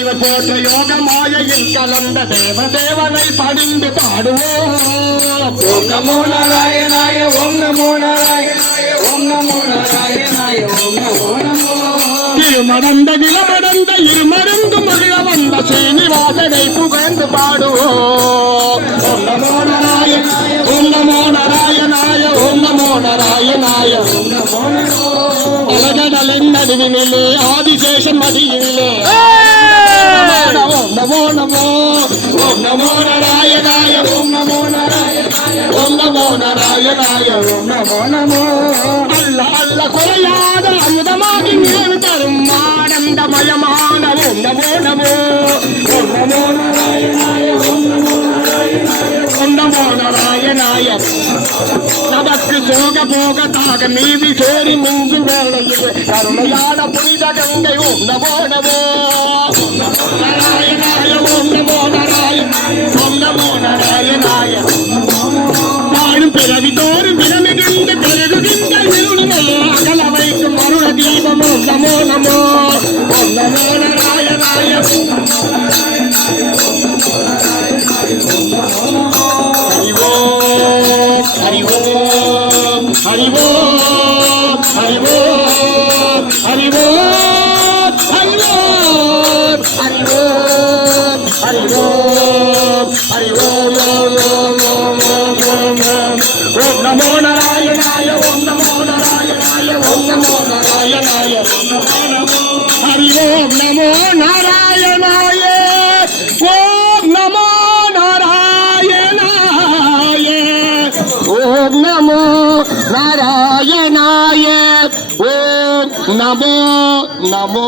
இவர் போன்ற யோக மாயையில் கலந்த தேவனை பணிந்து பாடுவோம். ஓம் நமோ நாராயணாய ஓம் நமோ நாராயணாய ஓம் நமோ நாராயணாய ஓம் நமோ நமோ. திருமடந்த நிலமடந்த இருமருந்து மகிழ வந்த சீனிவாசனை புகழ்ந்து பாடுவோம். ஓம் நமோ நாராயணாய ஓம் நமோ நாராயணாய ஓம் நமோ நாராயணாய ஓம் நமோ நமோ. அழகடலின் நடுவினிலே ஆதிசேஷன் மடியினிலே ஓம் நமோ நமோ. ஓம் நமோ நாராயணாய ஓம் நமோ நாராயணாய ஓம் நமோ நாராயணாய ஓம் நமோ நமோ. அல்ல அல்ல குறையாத அமுதமாகி நினைவு தரும் ஆனந்தமயமான ஓம் நமோ நமோ. ஓம் நமோ நாராயணாய ஓம் நமோ நாராயணாய ஓம் நமோ நாராயணாய. நமக்கு சோக போகத்தாக நீதி சேரி மிஞ்சும் வேளையில் கருணையான புனித கங்கை ஓம் நமோ நமோ. நாராயணாய ஓம் நமோ நாராயணாய ஓம் நமோ நாராயணாய. வாழும் பிறவி தோறும் விரமிகின்ற பெருகுகின்ற இருளுமே அகல வைக்கும் அருள தீபம் ஓம் நமோ நமோ. ஓம் நமோ நாராயணாய. ஹரி ஓம் ஹரி ஓம் ஹரி ஓம் ஹரி ஓம் ஹரி ஓம் ஹரி ஓம் ஹரி ஓம் ஹரி ஓம் ஓம் ஓம் ஓம் ஓம் ஓம் ஓம். ஓம் நமோ நாராயணாய ஓம் நமோ நாராயணாய ஓம் நமோ நாராயணாய ஓம் நமோ நமோ. ஹரி ஓம் நமோ நாராயணாய ஓம் நமோ ஓம் நமோ நாராயணாய ஓம் நமோ நமோ.